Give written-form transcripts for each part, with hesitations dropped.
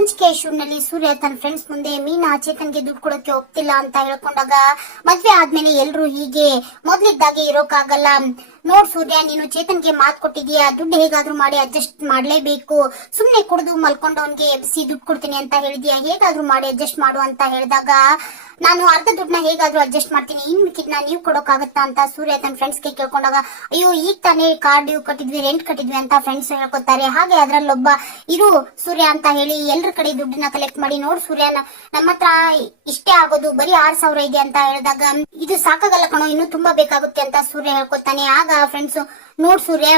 ಸಂಚಿಕೆ ಶೂನ್ಯಲ್ಲಿ ಸೂರ್ಯ ತನ್ನ ಫ್ರೆಂಡ್ಸ್ ಮುಂದೆ ಮೀನಾ ಚೇತನ್ಗೆ ದುಡ್ಡು ಕೊಡೋಕೆ ಒಪ್ತಿಲ್ಲ ಅಂತ ಹೇಳ್ಕೊಂಡಾಗ ಮದ್ವೆ ಆದ್ಮೇಲೆ ಎಲ್ರು ಹೀಗೆ ಮೊದ್ಲಿದ್ದಾಗೆ ಇರೋಕಾಗಲ್ಲ. ನೋಡ್ ಸೂರ್ಯ, ನೀನು ಚೇತನ್ಗೆ ಮಾತು ಕೊಟ್ಟಿದೀಯ, ದುಡ್ಡು ಹೇಗಾದ್ರೂ ಮಾಡಿ ಅಡ್ಜಸ್ಟ್ ಮಾಡ್ಲೇಬೇಕು. ಸುಮ್ನೆ ಕುಡಿದು ಮಲ್ಕೊಂಡವನ್ಗೆ ಎಬ್ಸಿ ದುಡ್ಡು ಕೊಡ್ತೀನಿ ಅಂತ ಹೇಳಿದ್ಯಾ, ಹೇಗಾದ್ರೂ ಮಾಡಿ ಅಡ್ಜಸ್ಟ್ ಮಾಡು ಅಂತ ಹೇಳಿದಾಗ ನಾನು ಅರ್ಧ ದುಡ್ಡನ್ನ ಹೇಗಾದ್ರೂ ಅಡ್ಜಸ್ಟ್ ಮಾಡ್ತೀನಿ, ಇನ್ ಮಿಕ್ಕಿದ್ನ ನೀವ್ ಕೊಡೋಕಾಗತ್ತಾ ಅಂತ ಸೂರ್ಯ ತನ್ನ ಫ್ರೆಂಡ್ಸ್ ಗೆ ಕೇಳ್ಕೊಂಡಾಗ, ಅಯ್ಯೋ ಈಗ ತಾನೇ ಕಾರ್ ಡ್ಯೂ ಕಟ್ಟಿದ್ವಿ, ರೆಂಟ್ ಕಟ್ಟಿದ್ವಿ ಅಂತ ಫ್ರೆಂಡ್ಸ್ ಹೇಳ್ಕೊತಾರೆ. ಹಾಗೆ ಅದ್ರಲ್ಲೊಬ್ಬ ಇರು ಸೂರ್ಯ ಅಂತ ಹೇಳಿ ಎಲ್ರ ಕಡೆ ದುಡ್ಡನ್ನ ಕಲೆಕ್ಟ್ ಮಾಡಿ, ನೋಡ್ ಸೂರ್ಯ ನಮ್ಮ ಹತ್ರ ಇಷ್ಟೇ ಆಗೋದು, ಬರೀ 6,000 ಇದೆ ಅಂತ ಹೇಳಿದಾಗ, ಇದು ಸಾಕಾಗಲ್ಲ ಕಣೋ, ಇನ್ನು ತುಂಬಾ ಬೇಕಾಗುತ್ತೆ ಅಂತ ಸೂರ್ಯ ಹೇಳ್ಕೊತಾನೆ. ಆಗ ಫ್ರೆಂಡ್ಸ್, ನೋಡ್ ಸೂರ್ಯ,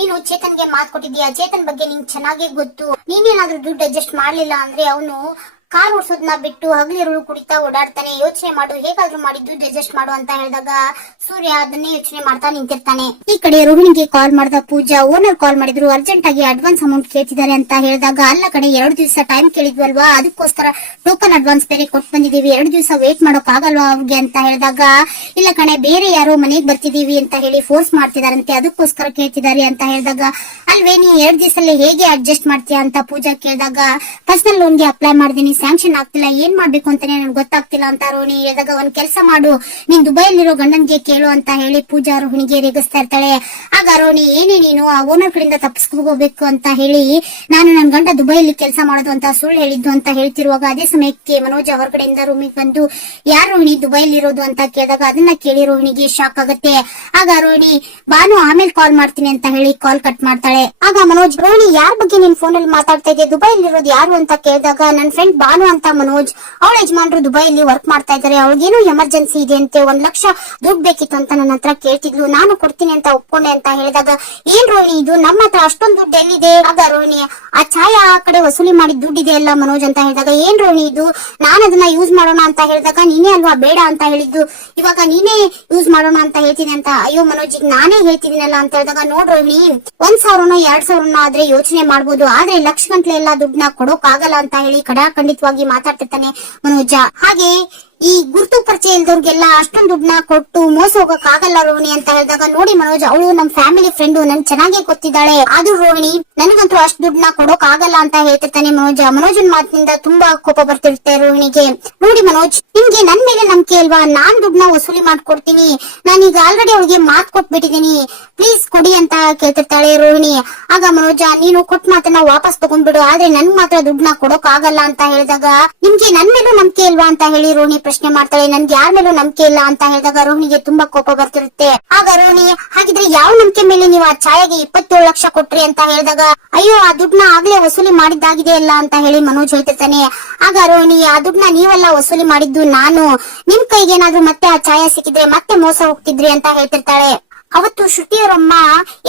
ನೀನು ಚೇತನ್ಗೆ ಮಾತು ಕೊಟ್ಟಿದ್ಯಾ, ಚೇತನ್ ಬಗ್ಗೆ ನಿಂಗೆ ಚೆನ್ನಾಗೇ ಗೊತ್ತು, ನೀನೇನಾದ್ರೂ ದುಡ್ಡು ಅಡ್ಜಸ್ಟ್ ಮಾಡ್ಲಿಲ್ಲ ಅಂದ್ರೆ ಅವನು ಕಾರ್ ಓಡಿಸೋದನ್ನ ಬಿಟ್ಟು ಹಗಲಿರುಳು ಕುಡಿತಾ ಓಡಾಡ್ತಾನೆ, ಯೋಚನೆ ಮಾಡು, ಹೇಗಾದ್ರೂ ಮಾಡಿ ದುಡ್ಡು ಅಡ್ಜಸ್ಟ್ ಮಾಡು ಅಂತ ಹೇಳಿದಾಗ ಸೂರ್ಯ ಅದನ್ನೇ ಯೋಚನೆ ಮಾಡ್ತಾ ನಿಂತಿರ್ತಾನೆ. ಈ ಕಡೆ ರೋಹಿಣಿಗೆ ಕಾಲ್ ಮಾಡಿದ ಪೂಜಾ, ಓನರ್ ಕಾಲ್ ಮಾಡಿದ್ರು, ಅರ್ಜೆಂಟ್ ಆಗಿ ಅಡ್ವಾನ್ಸ್ ಅಮೌಂಟ್ ಕೇಳ್ತಿದ್ದಾರೆ ಅಂತ ಹೇಳಿದಾಗ, ಅಲ್ಲ ಕಡೆ 2 ದಿವಸ ಟೈಮ್ ಕೇಳಿದ್ವಲ್ವಾ, ಅದಕ್ಕೋಸ್ಕರ ಟೋಕನ್ ಅಡ್ವಾನ್ಸ್ ಬೇರೆ ಕೊಟ್ಟು ಬಂದಿದೀವಿ, 2 ದಿವಸ ವೇಟ್ ಮಾಡೋಕ್ ಆಗಲ್ವಾ ಅವ್ರಿಗೆ ಅಂತ ಹೇಳಿದಾಗ, ಇಲ್ಲ ಕಣೆ ಬೇರೆ ಯಾರೋ ಮನೆಗೆ ಬರ್ತಿದೀವಿ ಅಂತ ಹೇಳಿ ಫೋರ್ಸ್ ಮಾಡ್ತಿದಾರಂತೆ, ಅದಕ್ಕೋಸ್ಕರ ಕೇಳ್ತಿದ್ದಾರೆ ಅಂತ ಹೇಳಿದಾಗ, ಅಲ್ವೇ ನೀ 2 ದಿವಸದಲ್ಲಿ ಹೇಗೆ ಅಡ್ಜಸ್ಟ್ ಮಾಡ್ತೀಯಾ ಅಂತ ಪೂಜಾ ಕೇಳಿದಾಗ, ಪರ್ಸನಲ್ ಲೋನ್ಗೆ ಅಪ್ಲೈ ಮಾಡಿದೀನಿ, ಸ್ಯಾಂಕ್ಷನ್ ಆಗ್ತಿಲ್ಲ, ಏನ್ ಮಾಡ್ಬೇಕು ಅಂತಾನೆ ನನ್ಗೆ ಗೊತ್ತಾಗ್ತಿಲ್ಲ ಅಂತ ರೋಹಿಣಿ ಹೇಳಿದಾಗ, ಒಂದ್ ಕೆಲಸ ಮಾಡು, ನೀನ್ ದುಬೈಲಿರೋ ಗಂಡನ್ಗೆ ಕೇಳು ಅಂತ ಹೇಳಿ ಪೂಜಾ ರೋಹಿಣಿಗೆ ರೇಗಿಸ್ತಾ ಇರ್ತಾಳೆ. ಆಗ ರೋಹಿಣಿ, ಏನೇ ನೀನು ಆ ಓನರ್ ಕಡೆಯಿಂದ ತಪ್ಪಿಸ್ಕೋಬೇಕು ಅಂತ ಹೇಳಿ ನಾನು ನನ್ ಗಂಡ ದುಬೈಲಿ ಕೆಲಸ ಮಾಡೋದು ಅಂತ ಸುಳ್ಳು ಹೇಳಿದ್ದು ಅಂತ ಹೇಳ್ತಿರುವಾಗ, ಅದೇ ಸಮಯಕ್ಕೆ ಮನೋಜ್ ಹೊರಗಡೆಯಿಂದ ರೂಮಿಗೆ ಬಂದು, ಯಾರು ರೋಹಿಣಿ ದುಬೈಲಿ ಇರೋದು ಅಂತ ಕೇಳಿದಾಗ, ಅದನ್ನ ಕೇಳಿ ರೋಹಿಣಿಗೆ ಶಾಕ್ ಆಗುತ್ತೆ. ಆಗ ರೋಹಿಣಿ, ಬಾನು ಆಮೇಲೆ ಕಾಲ್ ಮಾಡ್ತೀನಿ ಅಂತ ಹೇಳಿ ಕಾಲ್ ಕಟ್ ಮಾಡ್ತಾಳೆ. ಆಗ ಮನೋಜ್, ರೋಹಿಣಿ ಯಾರ ಬಗ್ಗೆ ನಿನ್ ಫೋನ್ ಅಲ್ಲಿ ಮಾತಾಡ್ತಾ ಇದ್ದೆ, ದುಬೈಲಿ ಇರೋದು ಯಾರು ಅಂತ ಕೇಳಿದಾಗ, ನನ್ ಫ್ರೆಂಡ್ ಬಾನು ಅಂತ ಮನೋಜ್, ಅವಳ ಯಜಮಾನ್ರು ದುಬೈಲಿ ವರ್ಕ್ ಮಾಡ್ತಾ ಇದ್ದಾರೆ, ಅವಳಿಗೇನು ಎಮರ್ಜೆನ್ಸಿ ಇದೆ ಅಂತೆ, 1 ಲಕ್ಷ ದುಡ್ಡು ಬೇಕಿತ್ತು ಅಂತ ನನ್ನ ಹತ್ರ ಕೇಳ್ತಿದ್ಲು, ನಾನು ಕೊಡ್ತೀನಿ ಅಂತ ಒಪ್ಕೊಂಡೆ ಅಂತ ಹೇಳಿದಾಗ, ಏನ್ ರೋಹಿಣಿ ಇದು, ನಮ್ಮ ಹತ್ರ ಅಷ್ಟೊಂದು ದುಡ್ಡು ಎಲ್ಲಿದೆ? ಆಗ ರೋಹಿಣಿ, ಆ ಛಾಯಾ ಆ ಕಡೆ ವಸೂಲಿ ಮಾಡಿದ ದುಡ್ಡಿದೆ ಅಲ್ಲ ಮನೋಜ್ ಅಂತ ಹೇಳಿದಾಗ, ಏನ್ ರೋಹಿಣಿ ಇದು, ನಾನು ಅದನ್ನ ಯೂಸ್ ಮಾಡೋಣ ಅಂತ ಹೇಳಿದಾಗ, ನೀನೇ ಅಲ್ವಾ ಬೇಡ ಅಂತ ಹೇಳಿದ್ದು, ಇವಾಗ ನೀನೇ ಯೂಸ್ ಮಾಡೋಣ ಅಂತ ಹೇಳ್ತೀನಿ ಅಂತ, ಅಯ್ಯೋ ಮನೋಜ್ ಈಗ ನಾನೇ ಹೇಳ್ತಿದ್ದೀನಲ್ಲ ಅಂತ ಹೇಳಿದಾಗ, ನೋಡ್ ರೋಹಿಣಿ 1,000ನೋ 2,000ನೋ ಆದ್ರೆ ಯೋಚನೆ ಮಾಡ್ಬೋದು, ಆದ್ರೆ ಲಕ್ಷ ಗಂಟ್ಲೆ ಎಲ್ಲ ದುಡ್ಡನ್ನ ಕೊಡೋಕ್ ಆಗಲ್ಲ ಅಂತ ಹೇಳಿ ಖಂಡಿತವಾಗಿ ಮಾತಾಡ್ತಿರ್ತಾನೆ ಮನೋಜ. ಹಾಗೆ ಈ ಗುರುತು ಪರಿಚಯ ಇಲ್ದವ್ರಿಗೆಲ್ಲ ಅಷ್ಟೊಂದು ದುಡ್ಡನ್ನ ಕೊಟ್ಟು ಮೋಸ ಹೋಗಕ್ ಆಗಲ್ಲ ರೋಹಿಣಿ ಅಂತ ಹೇಳಿದಾಗ, ನೋಡಿ ಮನೋಜ್, ಅವಳು ನಮ್ ಫ್ಯಾಮಿಲಿ ಫ್ರೆಂಡ್, ನನ್ ಚೆನ್ನಾಗಿ ಗೊತ್ತಿದ್ದಾಳೆ, ಆದ್ರೂ ರೋಹಿಣಿ ನನಗಂತೂ ಅಷ್ಟು ದುಡ್ಡನ್ನ ಕೊಡೋಕ್ ಆಗಲ್ಲ ಅಂತ ಹೇಳ್ತಿರ್ತಾನೆ ಮನೋಜನ್ ಮಾತಿನಿಂದ ತುಂಬಾ ಕೋಪ ಬರ್ತಿರುತ್ತೆ ರೋಹಿಣಿಗೆ. ನೋಡಿ ಮನೋಜ್, ನಿಮ್ಗೆ ನನ್ ಮೇಲೆ ನಂಬಿಕೆ ಅಲ್ವಾ, ನಾನ್ ದುಡ್ಡನ್ನ ವಸೂಲಿ ಮಾಡ್ಕೊಡ್ತೀನಿ, ನಾನೀಗ ಆಲ್ರೆಡಿ ಅವಳಿಗೆ ಮಾತು ಕೊಟ್ಬಿಟ್ಟಿದೀನಿ, ಪ್ಲೀಸ್ ಕೊಡಿ ಅಂತ ಕೇಳ್ತಿರ್ತಾಳೆ ರೋಹಿಣಿ. ಆಗ ಮನೋಜ, ನೀನು ಕೊಟ್ಟ ಮಾತನ್ನ ವಾಪಸ್ ತಗೊಂಡ್ಬಿಡು, ಆದ್ರೆ ನನ್ ಮಾತ್ರ ದುಡ್ಡನ್ನ ಕೊಡೋಕ್ ಆಗಲ್ಲ ಅಂತ ಹೇಳಿದಾಗ, ನಿಮ್ಗೆ ನನ್ ಮೇಲೂ ನಂಬಿಕೆ ಇಲ್ವಾ ಅಂತ ಹೇಳಿ ರೋಹಿಣಿ ಪ್ರಶ್ನೆ ಮಾಡ್ತಾಳೆ. ನನ್ಗೆ ಯಾರ ಮೇಲೂ ನಂಬಿಕೆ ಇಲ್ಲ ಅಂತ ಹೇಳಿದಾಗ ರೋಹಿಣಿಗೆ ತುಂಬಾ ಕೋಪ ಬರ್ತಿರುತ್ತೆ. ಆಗ ರೋಹಿಣಿ, ಹಾಗಿದ್ರೆ ಯಾವ ನಂಬಿಕೆ ಮೇಲೆ ನೀವು ಆ ಛಾಯೆಗೆ 27 ಲಕ್ಷ ಕೊಟ್ರಿ ಅಂತ ಹೇಳಿದಾಗ, ಅಯ್ಯೋ ಆ ದುಡ್ಡನ್ನ ಆಗ್ಲೇ ವಸೂಲಿ ಮಾಡಿದ್ದಾಗಿದೆ ಅಲ್ಲ ಅಂತ ಹೇಳಿ ಮನೋಜ್ ಹೇಳ್ತಿರ್ತಾನೆ. ಆಗ ರೋಹಿಣಿ, ಆ ದುಡ್ಡನ್ನ ನೀವೆಲ್ಲ ವಸೂಲಿ ಮಾಡಿದ್ದು ನಾನು, ನಿಮ್ ಕೈಗೆ ಏನಾದ್ರೂ ಮತ್ತೆ ಆ ಛಾಯೆ ಸಿಕ್ಕಿದ್ರೆ ಮತ್ತೆ ಮೋಸ ಹೋಗ್ತಿದ್ರಿ ಅಂತ ಹೇಳ್ತಿರ್ತಾಳೆ. ಅವತ್ತು ಶ್ರುತಿಯವರಮ್ಮ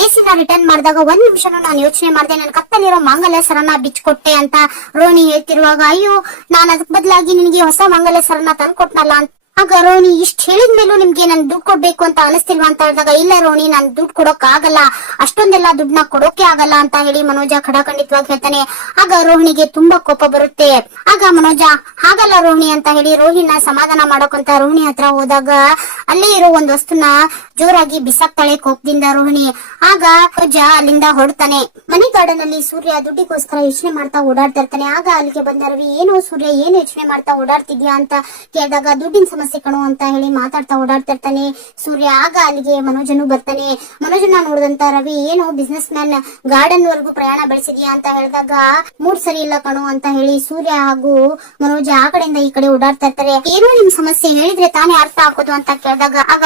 ಎಸಿನ ರಿಟರ್ನ್ ಮಾಡಿದಾಗ 1 ನಿಮಿಷನೂ ನಾನು ಯೋಚನೆ ಮಾಡಿದೆ, ನನ್ನ ಕತ್ತಲ್ಲಿರೋ ಮಾಂಗಲ್ಯ ಸರನ ಬಿಚ್ಕೊಟ್ಟೆ ಅಂತ ರೋಹಿಣಿ ಹೇಳ್ತಿರುವಾಗ, ಅಯ್ಯೋ ನಾನು ಅದಕ್ ಬದಲಾಗಿ ನಿನಗೆ ಹೊಸ ಮಾಂಗಲ್ಯ ಸರನ ತಂದ್ಕೊಟ್ನಲ್ಲ ಅಂತ. ಆಗ ರೋಹಿಣಿ, ಇಷ್ಟ ಹೇಳಿದ್ಮೇಲೂ ನಿಮ್ಗೆ ನನ್ ದುಡ್ಡು ಕೊಡ್ಬೇಕು ಅಂತ ಅನಿಸ್ತಿಲ್ವಾ ಅಂತ ಹೇಳಿದಾಗ, ಇಲ್ಲ ರೋಹಿಣಿ ನಾನು ದುಡ್ಡು ಕೊಡೋಕ್ ಆಗಲ್ಲ, ಅಷ್ಟೊಂದೆಲ್ಲ ದುಡ್ಡನ್ನ ಕೊಡೋಕೆ ಆಗಲ್ಲ ಅಂತ ಹೇಳಿ ಮನೋಜ ಖಂಡಿತವಾಗಿ ಹೇಳ್ತಾನೆ. ಆಗ ರೋಹಿಣಿಗೆ ತುಂಬಾ ಕೋಪ ಬರುತ್ತೆ. ಆಗ ಮನೋಜ, ಹಾಗಲ್ಲ ರೋಹಿಣಿ ಅಂತ ಹೇಳಿ ರೋಹಿಣಿನ ಸಮಾಧಾನ ಮಾಡೋಕಂತ ರೋಹಿಣಿ ಹತ್ರ ಹೋದಾಗ, ಅಲ್ಲೇ ಇರೋ ಒಂದ್ ವಸ್ತುನ ಜೋರಾಗಿ ಬಿಸಾಕ್ತಾಳೆ ಕೋಪದಿಂದ ರೋಹಿಣಿ. ಆಗ ಮನೋಜ ಅಲ್ಲಿಂದ ಹೊರಡ್ತಾನೆ. ಮನಿ ಗಾರ್ಡನ್ ಅಲ್ಲಿ ಸೂರ್ಯ ದುಡ್ಡಿಗೋಸ್ಕರ ಯೋಚನೆ ಮಾಡ್ತಾ ಓಡಾಡ್ತಾ ಇರ್ತಾನೆ. ಆಗ ಅಲ್ಲಿಗೆ ಬಂದ ರವಿ, ಏನು ಸೂರ್ಯ ಏನ್ ಯೋಚನೆ ಮಾಡ್ತಾ ಓಡಾಡ್ತಿದ್ಯಾ ಅಂತ ಕೇಳಿದಾಗ, ದುಡ್ಡಿನ ಸಮಸ್ಯೆ ಕಣೋ ಅಂತ ಹೇಳಿ ಮಾತಾಡ್ತಾ ಓಡಾಡ್ತಿರ್ತಾನೆ ಸೂರ್ಯ. ಆಗ ಅಲ್ಲಿಗೆ ಮನೋಜನು ಬರ್ತಾನೆ. ಮನೋಜನ ನೋಡಿದಂತ ರವಿ, ಏನು ಬಿಸ್ನೆಸ್ ಮ್ಯಾನ್ ಗಾರ್ಡನ್ ವರ್ಗು ಪ್ರಯಾಣ ಬೆಳೆಸಿದ್ಯಾ ಅಂತ ಹೇಳಿದಾಗ, ಮೂಡ್ ಸರಿ ಇಲ್ಲ ಕಣೋ ಅಂತ ಹೇಳಿ ಸೂರ್ಯ ಹಾಗೂ ಮನೋಜ ಆ ಕಡೆಯಿಂದ ಈ ಕಡೆ ಓಡಾಡ್ತಾ ಇರ್ತಾರೆ. ಏನು ನಿಮ್ ಸಮಸ್ಯೆ ಹೇಳಿದ್ರೆ ತಾನೇ ಅರ್ಥ ಆಗೋದು ಅಂತ ಕೇಳಿದಾಗ, ಆಗ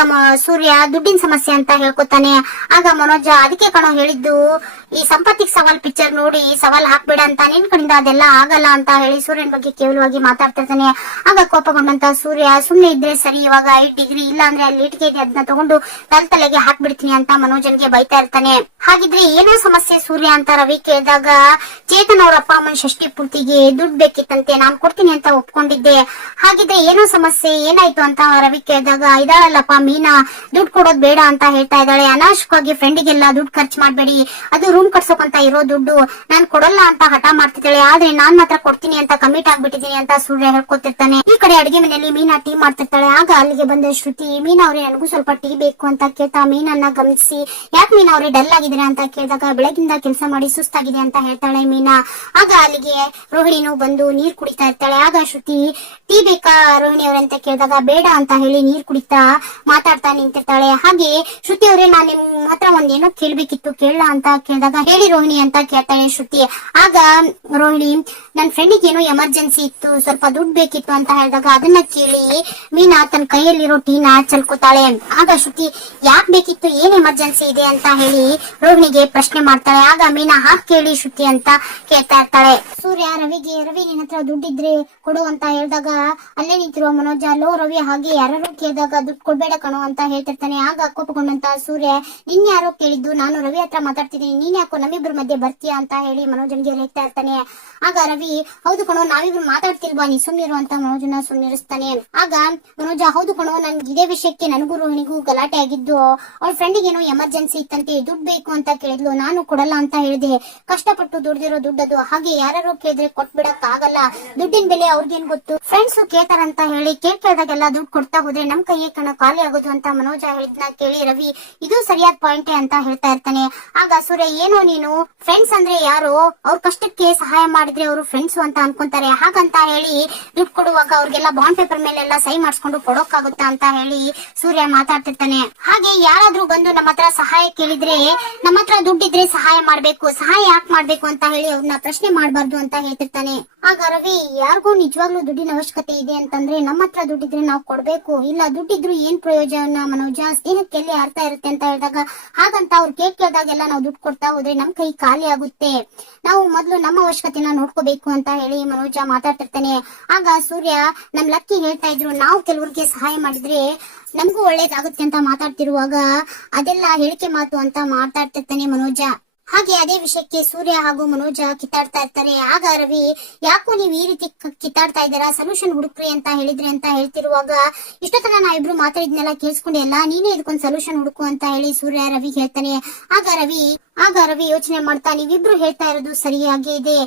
ಸೂರ್ಯ ದುಡ್ಡಿನ ಸಮಸ್ಯೆ ಅಂತ ಹೇಳ್ಕೊತಾನೆ. ಆಗ ಮನೋಜ, ಅದಕ್ಕೆ ಕಣೋ ಹೇಳಿದ್ದು, ಈ ಸಂಪತ್ತಿಗೆ ಸವಾಲ್ ಪಿಕ್ಚರ್ ನೋಡಿ ಸವಾಲ್ ಹಾಕ್ಬೇಡ ಅಂತ, ನಿನ್ ಕಡೆಯಿಂದ ಅದೆಲ್ಲ ಆಗಲ್ಲ ಅಂತ ಹೇಳಿ ಸೂರ್ಯನ ಬಗ್ಗೆ ಕೇವಲವಾಗಿ ಮಾತಾಡ್ತಿರ್ತಾನೆ. ಆಗ ಕೋಪಗೊಂಡಂತ ಸೂರ್ಯ, ಸುಮ್ನೆ ಇದ್ರೆ ಸರಿ, ಇವಾಗ 5 ಡಿಗ್ರಿ ಇಲ್ಲ ಅಂದ್ರೆ ಅಲ್ಲಿ ಇಟ್ಕೆ ಇದೆ, ಅದನ್ನ ತಗೊಂಡು ತಲೆಗೆ ಹಾಕ್ಬಿಡ್ತೀನಿ ಅಂತ ಮನೋಜನ್ಗೆ ಬೈತಾ ಇರ್ತಾನೆ. ಹಾಗಿದ್ರೆ ಏನೋ ಸಮಸ್ಯೆ ಸೂರ್ಯ ಅಂತ ರವಿ ಕೇಳಿದಾಗ, ಚೇತನ್ ಅವ್ರ ಅಪ್ಪ ಅಮ್ಮನ ಷಷ್ಠಿ ಪೂರ್ತಿಗೆ ದುಡ್ಡು ಬೇಕಿತ್ತಂತೆ, ನಾನ್ ಕೊಡ್ತೀನಿ ಅಂತ ಒಪ್ಕೊಂಡಿದ್ದೆ, ಹಾಗಿದ್ರೆ ಏನೋ ಸಮಸ್ಯೆ ಏನಾಯ್ತು ಅಂತ ರವಿ ಕೇಳಿದಾಗ, ಇದಾಳಲ್ಲಪ್ಪ ಮೀನಾ, ದುಡ್ಡು ಕೊಡೋದ್ ಬೇಡ ಅಂತ ಹೇಳ್ತಾ ಇದ್ದಾಳೆ, ಅನಾವಶ್ಯಕವಾಗಿ ಫ್ರೆಂಡಿಗೆಲ್ಲ ದುಡ್ಡು ಖರ್ಚು ಮಾಡ್ಬೇಡಿ, ಅದು ರೂಮ್ ಕಟ್ಸೋಕಂತ ಇರೋ ದುಡ್ಡು ನಾನ್ ಕೊಡಲ್ಲ ಅಂತ ಹಠ ಮಾಡ್ತಿದ್ದಾಳೆ. ಆದ್ರೆ ನಾನ್ ಮಾತ್ರ ಕೊಡ್ತೀನಿ ಅಂತ ಕಮಿಟ್ ಆಗ್ಬಿಟ್ಟಿದೀನಿ ಅಂತ ಸೂರ್ಯ ಹೇಳ್ಕೊತಿರ್ತಾನೆ. ಈ ಕಡೆ ಅಡಿಗೆ ಮನೆಯಲ್ಲಿ ಮೀನಾ ಟೀ ಮಾಡ್ತಿರ್ತಾಳೆ. ಆಗ ಅಲ್ಲಿಗೆ ಬಂದ ಶ್ರುತಿ, ಮೀನಾ ಅವ್ರೆ ನನಗೂ ಸ್ವಲ್ಪ ಟೀ ಬೇಕು ಅಂತ ಕೇಳ್ತಾ ಮೀನನ್ನ ಗಮನಿಸಿ, ಯಾಕೆ ಮೀನಾ ಅವ್ರೆ ಡಲ್ ಆಗಿದ್ದೀರಾ ಅಂತ ಕೇಳಿದಾಗ ಬೆಳಗಿಂದ ಕೆಲಸ ಮಾಡಿ ಸುಸ್ತಾಗಿದೆ ಅಂತ ಹೇಳ್ತಾಳೆ ಮೀನಾ. ಆಗ ಅಲ್ಲಿಗೆ ರೋಹಿಣಿನೂ ಬಂದು ನೀರ್ ಕುಡಿತಾ ಇರ್ತಾಳೆ. ಆಗ ಶ್ರುತಿ, ಟೀ ಬೇಕಾ ರೋಹಿಣಿ ಅವ್ರೆ ಅಂತ ಕೇಳಿದಾಗ ಬೇಡ ಅಂತ ಹೇಳಿ ನೀರ್ ಕುಡಿತಾ ಮಾತಾಡ್ತಾ ನಿಂತಿರ್ತಾಳೆ. ಹಾಗೆ ಶ್ರುತಿ ಅವ್ರೆ, ನಾನ್ ನಿಮ್ ಹತ್ರ ಒಂದೇನೋ ಕೇಳ್ಬೇಕಿತ್ತು, ಕೇಳಲ್ಲ ಅಂತ ಕೇಳಿದಾಗ ಹೇಳಿ ರೋಹಿಣಿ ಅಂತ ಕೇಳ್ತಾಳೆ ಶ್ರುತಿ. ಆಗ ರೋಹಿಣಿ, ನನ್ ಫ್ರೆಂಡಿಗೆ ಏನೋ ಎಮರ್ಜೆನ್ಸಿ ಇತ್ತು, ಸ್ವಲ್ಪ ದುಡ್ಡು ಬೇಕಿತ್ತು ಅಂತ ಹೇಳಿದಾಗ ಅದನ್ನ ಕೇಳಿ ಮೀನಾ ತನ್ನ ಕೈಯಲ್ಲಿರೋ ಟೀನ ಚಲ್ಕೋತಾಳೆ. ಆಗ ಶ್ರುತಿ, ಯಾಕೆ ಬೇಕಿತ್ತು, ಏನ್ ಎಮರ್ಜೆನ್ಸಿ ಇದೆ ಅಂತ ಹೇಳಿ ರೋಹಿಣಿಗೆ ಪ್ರಶ್ನೆ ಮಾಡ್ತಾಳೆ. ಆಗ ಮೀನಾ ಹಾಕ್ ಕೇಳಿ ಶ್ರುತಿ ಅಂತ ಕೇಳ್ತಾ ಇರ್ತಾಳೆ. ಸೂರ್ಯ ರವಿ ನಿನ್ನ ಹತ್ರ ದುಡ್ಡಿದ್ರೆ ಕೊಡು ಅಂತ ಹೇಳಿದಾಗ ಅಲ್ಲೇ ನಿಂತಿರುವ ಮನೋಜ, ಲೋ ರವಿ, ಹಾಗೆ ಯಾರು ಕೇಳಿದಾಗ ದುಡ್ಡು ಕೊಡ್ಬೇಡ ಕಣೋ ಅಂತ ಹೇಳ್ತಿರ್ತಾನೆ. ಆಗ ಕೋಪಗೊಂಡಂತ ಸೂರ್ಯ, ನಿನ್ ಯಾರೋ ಕೇಳಿದ್ದು, ನಾನು ರವಿ ಹತ್ರ ಮಾತಾಡ್ತಿದ್ದೀನಿ, ನೀನ್ ಯಾಕೋ ನಮ್ಮಿಬ್ರ ಮಧ್ಯೆ ಬರ್ತೀಯಾ ಅಂತ ಹೇಳಿ ಮನೋಜನ್ಗೆ ರೇಗ್ತಾ ಇರ್ತಾನೆ. ಆಗ ರವಿ, ಹೌದು ಕಣೋ, ನಾವಿಬ್ರು ಮಾತಾಡ್ತಿಲ್ವಾ, ನೀ ಸುಮ್ನಿರು ಅಂತ ಮನೋಜನ ಸುಮ್ನಿರಿಸ್ತಾನೆ. ಆಗ ಮನೋಜ, ಹೌದು ಕಣೋ, ನನ್ಗೆ ಇದೇ ವಿಷಯಕ್ಕೆ ನನಗೂ ರೋಹಿಣಿಗೂ ಗಲಾಟೆ ಆಗಿದ್ದು, ಅವ್ರ ಫ್ರೆಂಡಿಗೆ ಏನೋ ಎಮರ್ಜೆನ್ಸಿ ಇತ್ತಂತೆ, ದುಡ್ಡು ಬೇಕು ಅಂತ ಕೇಳಿದ್ಲು, ನಾನು ಕೊಡಲ್ಲ ಅಂತ ಹೇಳಿದೆ. ಕಷ್ಟಪಟ್ಟು ದುಡ್ದಿರೋ ದುಡ್ಡದು, ಹಾಗೆ ಯಾರು ಕೇಳಿದ್ರೆ ಕೊಟ್ಬಿಡಕ್ ಆಗಲ್ಲ, ದುಡ್ಡಿನ ಬೆಲೆ ಅವ್ರಿಗೇನ್ ಗೊತ್ತು, ಫ್ರೆಂಡ್ಸ್ ಕೇಳ್ತಾರಂತ ಹೇಳಿ ಕೇಳ್ದಾಗೆಲ್ಲ ದುಡ್ಡು ಕೊಡ್ತಾ ಹೋದ್ರೆ ನಮ್ ಕೈಯೇ ಕಣ ಖಾಲಿ ಆಗೋದು ಅಂತ ಮನೋಜ ಹೇಳಿದ್ನ ಕೇಳಿ ರವಿ, ಇದು ಸರಿಯಾದ ಪಾಯಿಂಟೇ ಅಂತ ಹೇಳ್ತಾ ಇರ್ತಾನೆ. ಆಗ ಸೂರ್ಯ, ಏನೋ ನೀನು, ಫ್ರೆಂಡ್ಸ್ ಅಂದ್ರೆ ಯಾರು, ಅವ್ರ ಕಷ್ಟಕ್ಕೆ ಸಹಾಯ ಮಾಡಿದ್ರೆ ಅವರು ಫ್ರೆಂಡ್ಸ್ ಅಂತ ಅನ್ಕೊಂತಾರೆ, ಹಾಗಂತ ಹೇಳಿ ದುಡ್ಡು ಕೊಡುವಾಗ ಅವ್ರಿಗೆಲ್ಲ ಬಾಂಡ್ ಪೇಪರ್ ಮೇಲೆಲ್ಲ ಸಹಿ ಮಾಡಿಸ್ಕೊಂಡು ಕೊಡೋಕ್ಕಾಗುತ್ತಾ ಅಂತ ಹೇಳಿ ಸೂರ್ಯ ಮಾತಾಡ್ತಿರ್ತಾನೆ. ಹಾಗೆ ಯಾರಾದ್ರೂ ಬಂದು ನಮ್ಮ ಹತ್ರ ಸಹಾಯ ಕೇಳಿದ್ರೆ ನಮ್ಮ ಹತ್ರ ದುಡ್ಡಿದ್ರೆ ಸಹಾಯ ಮಾಡ್ಬೇಕು, ಸಹಾಯ ಯಾಕೆ ಮಾಡ್ಬೇಕು ಅಂತ ಹೇಳಿ ಅವ್ರನ್ನ ಪ್ರಶ್ನೆ ಮಾಡಬಾರ್ದು ಅಂತ ಹೇಳ್ತಿರ್ತಾನೆ. ಆಗ ರವಿ, ಯಾರಿಗೂ ನಿಜವಾಗ್ಲೂ ದುಡ್ಡಿನ ಅವಶ್ಯಕತೆ ಇದೆ ಅಂತಂದ್ರೆ ನಮ್ಮ ಹತ್ರ ದುಡ್ಡಿದ್ರೆ ನಾವು ಕೊಡ್ಬೇಕು, ಇಲ್ಲ ದುಡ್ಡಿದ್ರು ಏನ್ ಪ್ರಯೋಜನ ಮನೋಜ, ಏನಕ್ಕೆಲ್ಲಿ ಅರ್ಥ ಇರುತ್ತೆ ಅಂತ ಹೇಳಿದಾಗ, ಹಾಗಂತ ಅವ್ರು ಕೇಳ್ದಾಗೆಲ್ಲ ನಾವು ದುಡ್ಡು ಕೊಡ್ತಾ ಹೋದ್ರೆ ನಮ್ ಕೈ ಖಾಲಿ ಆಗುತ್ತೆ, ನಾವು ಮೊದ್ಲು ನಮ್ಮ ಅವಶ್ಯಕತೆನ ನೋಡ್ಕೋಬೇಕು ಅಂತ ಹೇಳಿ ಮನೋಜ ಮಾತಾಡ್ತಿರ್ತಾನೆ. ಆಗ ಸೂರ್ಯ, ನಮ್ ಲಕ್ಕಿ ಹೇಳ್ತಾ ಇದ್ರು, ನಾವು ಕೆಲವ್ರಿಗೆ ಸಹಾಯ ಮಾಡಿದ್ರೆ ನಮಗೂ ಒಳ್ಳೇದಾಗುತ್ತೆ ಅಂತ ಮಾತಾಡ್ತಿರುವಾಗ ಅದೆಲ್ಲ ಹೇಳಿಕೆ ಮಾತು ಅಂತ ಮಾತಾಡ್ತಿರ್ತಾನೆ ಮನೋಜ. ಹಾಗೆ ಅದೇ ವಿಷಯಕ್ಕೆ ಸೂರ್ಯ ಹಾಗೂ ಮನೋಜ ಕಿತ್ತಾಡ್ತಾ ಇರ್ತಾರೆ. ಆಗ ರವಿ, ಯಾಕೋ ನೀವ್ ಈ ರೀತಿ ಕಿತ್ತಾಡ್ತಾ ಇದ್ದಾರಾ, ಸೊಲ್ಯೂಷನ್ ಹುಡುಕ್ರಿ ಅಂತ ಹೇಳಿದ್ರಿ ಅಂತ ಹೇಳ್ತಿರುವಾಗ, ಇಷ್ಟೊತ್ತನ ನಾವಿಬ್ರು ಮಾತಾಡಿದ್ನೆಲ್ಲ ಕೇಳಿಸ್ಕೊಂಡೆ ಅಲ್ಲ, ನೀನೇ ಇದಕ್ಕೊಂದು ಸೊಲ್ಯೂಷನ್ ಹುಡುಕು ಅಂತ ಹೇಳಿ ಸೂರ್ಯ ರವಿ ಹೇಳ್ತಾನೆ. ಆಗ ರವಿ ಯೋಚನೆ ಮಾಡ್ತಾ, ನೀವಿಬ್ರು ಹೇಳ್ತಾ ಇರೋದು ಸರಿಯಾಗಿ ಇದೆ,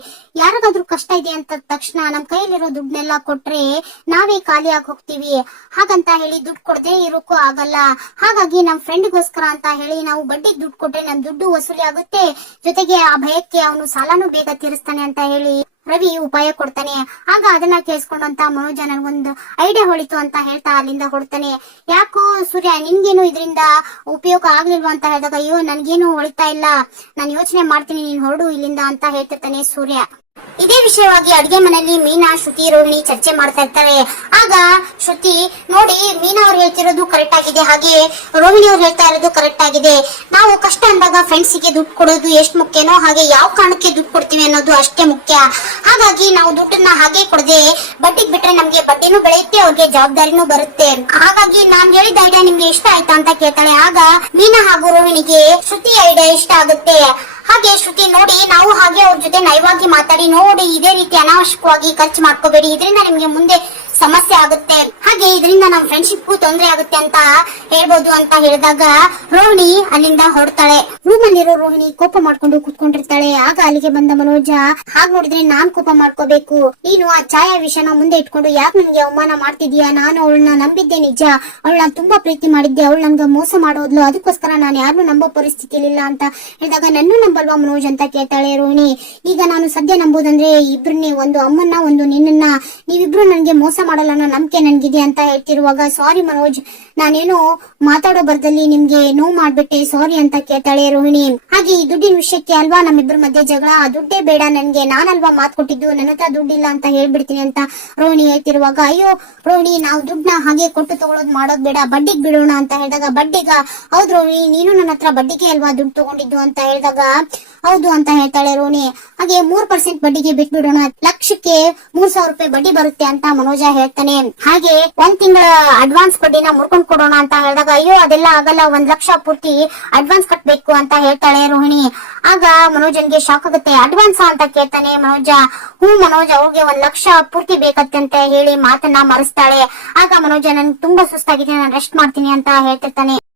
ಯಾರಿಗಾದ್ರೂ ಕಷ್ಟ ಇದೆ ಅಂತ ತಕ್ಷಣ ನಮ್ ಕೈಯಲ್ಲಿರೋ ದುಡ್ಡನ್ನೆಲ್ಲ ಕೊಟ್ರೆ ನಾವೇ ಖಾಲಿಯಾಗಿ ಹೋಗ್ತೀವಿ, ಹಾಗಂತ ಹೇಳಿ ದುಡ್ಡು ಕೊಡದೆ ಇರೋಕ್ಕೂ ಆಗಲ್ಲ, ಹಾಗಾಗಿ ನಮ್ ಫ್ರೆಂಡ್ಗೋಸ್ಕರ ಅಂತ ಹೇಳಿ ನಾವು ಬಡ್ಡಿಗೆ ದುಡ್ಡು ಕೊಟ್ರೆ ನಮ್ ದುಡ್ಡು ವಸೂಲಿ ಆಗುತ್ತೆ, ಜೊತೆಗೆ ಆ ಭಯಕ್ಕೆ ಅವನು ಸಾಲನೂ ಬೇಗ ತೀರಿಸ್ತಾನೆ ಅಂತ ಹೇಳಿ ರವಿ ಉಪಾಯ ಕೊಡ್ತಾನೆ. ಆಗ ಅದನ್ನ ಕೇಳಿಸ್ಕೊಂಡಂತ ಮನೋಜ, ನನಗೊಂದು ಐಡಿಯಾ ಹೊಳಿತು ಅಂತ ಹೇಳ್ತಾ ಅಲ್ಲಿಂದ ಹೊಡ್ತಾನೆ. ಯಾಕೋ ಸೂರ್ಯ, ನಿನ್ಗೇನು ಇದರಿಂದ ಉಪಯೋಗ ಆಗ್ಲಿಲ್ವಾ ಅಂತ ಹೇಳಿದಾಗ, ಅಯ್ಯೋ ನನ್ಗೇನು ಹೊಳಿತಾ ಇಲ್ಲ, ನಾನು ಯೋಚನೆ ಮಾಡ್ತೀನಿ, ನೀನ್ ಹೊರಡು ಇಲ್ಲಿಂದ ಅಂತ ಹೇಳ್ತಿರ್ತಾನೆ ಸೂರ್ಯ. ಇದೇ ವಿಷಯವಾಗಿ ಅಡಿಗೆ ಮನೆಯಲ್ಲಿ ಮೀನಾ, ಶ್ರುತಿ, ರೋಹಿಣಿ ಚರ್ಚೆ ಮಾಡ್ತಾ ಇರ್ತಾರೆ. ಆಗ ಶ್ರುತಿ, ನೋಡಿ ಮೀನಾ ಅವ್ರು ಹೇಳ್ತಿರೋದು ಕರೆಕ್ಟ್ ಆಗಿದೆ, ಹಾಗೆ ರೋಹಿಣಿ ಅವ್ರು ಹೇಳ್ತಾ ಇರೋದು ಕರೆಕ್ಟ್ ಆಗಿದೆ, ನಾವು ಕಷ್ಟ ಅಂದಾಗ ಫ್ರೆಂಡ್ಸಿಗೆ ದುಡ್ಡು ಕೊಡೋದು ಎಷ್ಟು ಮುಖ್ಯನೋ ಹಾಗೆ ಯಾವ ಕಾರಣಕ್ಕೆ ದುಡ್ಡು ಕೊಡ್ತೀವಿ ಅನ್ನೋದು ಅಷ್ಟೇ ಮುಖ್ಯ, ಹಾಗಾಗಿ ನಾವು ದುಡ್ಡನ್ನ ಹಾಗೆ ಕೊಡದೆ ಬಡ್ಡಿಗೆ ಬಿಟ್ರೆ ನಮ್ಗೆ ಬಡ್ಡಿನೂ ಬೆಳೆಯುತ್ತೆ, ಅವ್ರಿಗೆ ಜವಾಬ್ದಾರಿನೂ ಬರುತ್ತೆ, ಹಾಗಾಗಿ ನಾನ್ ಹೇಳಿದ ಐಡಿಯಾ ನಿಮ್ಗೆ ಇಷ್ಟ ಆಯ್ತಾ ಅಂತ ಕೇಳ್ತಾಳೆ. ಆಗ ಮೀನಾ ಹಾಗೂ ರೋಹಿಣಿಗೆ ಶ್ರುತಿ ಐಡಿಯಾ ಇಷ್ಟ ಆಗುತ್ತೆ. ಹಾಗೆ ಶ್ರುತಿ, ನೋಡಿ ನಾವು ಹಾಗೆ ಅವ್ರ ಜೊತೆ ನಯವಾಗಿ ಮಾತಾಡಿ, ನೋಡಿ ಇದೇ ರೀತಿ ಅನಾವಶ್ಯಕವಾಗಿ ಖರ್ಚು ಮಾಡ್ಕೋಬೇಡಿ, ಇದರಿಂದ ನಿಮ್ಗೆ ಮುಂದೆ ಸಮಸ್ಯೆ ಆಗುತ್ತೆ, ಹಾಗೆ ಇದರಿಂದ ನಮ್ ಫ್ರೆಂಡ್ಶಿಪ್ಗೂ ತೊಂದರೆ ಆಗುತ್ತೆ ಅಂತ ಹೇಳ್ಬೋದು ಅಂತ ಹೇಳಿದಾಗ ರೋಹಿಣಿ ಅಲ್ಲಿಂದ ಹೊರಡ್ತಾಳೆ. ರೂಮ್ ಅಲ್ಲಿರೋ ರೋಹಿಣಿ ಕೋಪ ಮಾಡ್ಕೊಂಡು ಕುತ್ಕೊಂಡಿರ್ತಾಳೆ. ಆಗ ಅಲ್ಲಿಗೆ ಬಂದ ಮನೋಜ, ಹಾಗ್ ನೋಡಿದ್ರೆ ನಾನ್ ಕೋಪ ಮಾಡ್ಕೋಬೇಕು, ನೀನು ಆ ಛಾಯಾ ವಿಷಯನ ಮುಂದೆ ಇಟ್ಕೊಂಡು ಯಾಕೆ ನನಗೆ ಅವಮಾನ ಮಾಡ್ತಿದ್ಯಾ, ನಾನು ಅವಳನ್ನ ನಂಬಿದ್ದೆ ನಿಜ, ಅವಳನ್ನ ತುಂಬಾ ಪ್ರೀತಿ ಮಾಡಿದ್ದೆ, ಅವಳು ನನ್ಗೆ ಮೋಸ ಮಾಡೋದ್ಲು, ಅದಕ್ಕೋಸ್ಕರ ನಾನು ಯಾರನ್ನೂ ನಂಬೋ ಪರಿಸ್ಥಿತಿಲಿಲ್ಲ ಅಂತ ಹೇಳಿದಾಗ, ನನ್ನೂ ನಂಬಲ್ವಾ ಮನೋಜ್ ಅಂತ ಕೇಳ್ತಾಳೆ ರೋಹಿಣಿ. ಈಗ ನಾನು ಸದ್ಯ ನಂಬೋದಂದ್ರೆ ಇಬ್ರನ್ನೇ, ಒಂದು ಅಮ್ಮನ್ನ ಒಂದು ನಿನ್ನನ್ನ, ನೀವಿಬ್ರು ನನ್ಗೆ ಮೋಸ ಮಾಡಲ್ಲ ಅನ್ನೋ ನಂಬಿಕೆ ನನ್ಗಿದೆ ಅಂತ ಹೇಳ್ತಿರುವಾಗ, ಸಾರಿ ಮನೋಜ್, ನಾನೇನು ಮಾತಾಡೋ ಬರ್ದಲ್ಲಿ ನಿಮ್ಗೆ ನೋವು ಮಾಡ್ಬಿಟ್ಟೆ, ಸಾರಿ ಅಂತ ಕೇಳ್ತಾಳೆ ರೋಹಿಣಿ. ಹಾಗೆ ಈ ದುಡ್ಡಿನ ವಿಷಯಕ್ಕೆ ಅಲ್ವಾ ನಮ್ಮಿಬ್ರ ಮಧ್ಯೆ ಜಗಳ, ಆ ದುಡ್ಡೇ ಬೇಡ ನನ್ಗೆ, ನಾನಲ್ವಾ ಮಾತು ಕೊಟ್ಟಿದ್ದು, ನನ್ನ ಹತ್ರ ದುಡ್ಡಿಲ್ಲ ಅಂತ ಹೇಳ್ಬಿಡ್ತೀನಿ ಅಂತ ರೋಹಿಣಿ ಹೇಳ್ತಿರುವಾಗ, ಅಯ್ಯೋ ರೋಹಿಣಿ, ನಾವು ದುಡ್ಡನ್ನ ಹಾಗೆ ಕೊಟ್ಟು ತಗೊಳೋದು ಮಾಡೋದ್ ಬೇಡ, ಬಡ್ಡಿಗೆ ಬಿಡೋಣ ಅಂತ ಹೇಳಿದಾಗ, ಬಡ್ಡಿಗ, ಹೌದು ರೋಹಿಣಿ, ನೀನು ನನ್ನ ಹತ್ರ ಬಡ್ಡಿಗೆ ಅಲ್ವಾ ದುಡ್ಡು ತಗೊಂಡಿದ್ದು ಅಂತ ಹೇಳಿದಾಗ, ಹೌದು ಅಂತ ಹೇಳ್ತಾಳೆ ರೋಹಿಣಿ. ಹಾಗೆ 3% ಬಡ್ಡಿಗೆ ಬಿಟ್ಬಿಡೋಣ, ಲಕ್ಷಕ್ಕೆ 3,000 ರೂಪಾಯಿ ಬಡ್ಡಿ ಬರುತ್ತೆ ಅಂತ ಮನೋಜ ಹೇಳ್ತಾನೆ. ಹಾಗೆ 1 ತಿಂಗಳ ಅಡ್ವಾನ್ಸ್ ಬಡ್ಡಿನ ಮುರ್ಕೊಂಡ್ ಕೊಡೋಣ ಅಂತ ಹೇಳಿದಾಗ, ಅಯ್ಯೋ ಅದೆಲ್ಲ ಆಗಲ್ಲ, 1 ಲಕ್ಷ ಪೂರ್ತಿ ಅಡ್ವಾನ್ಸ್ ಕಟ್ಬೇಕು ಅಂತ ಹೇಳ್ತಾಳೆ ರೋಹಿಣಿ. ಆಗ ಮನೋಜನ್ಗೆ ಶಾಕ್ ಆಗುತ್ತೆ. ಅಡ್ವಾನ್ಸ್ ಅಂತ ಕೇಳ್ತಾನೆ ಮನೋಜ. ಮನೋಜ್, ಅವ್ರಿಗೆ 1 ಲಕ್ಷ ಪೂರ್ತಿ ಬೇಕಂತ ಹೇಳಿ ಮಾತನ್ನ ಮರೆಸ್ತಾಳೆ. ಆಗ ಮನೋಜ, ನನ್ಗೆ ತುಂಬಾ ಸುಸ್ತಾಗಿದೆ, ನಾನು ರೆಸ್ಟ್ ಮಾಡ್ತೀನಿ ಅಂತ ಹೇಳ್ತಿರ್ತಾನೆ.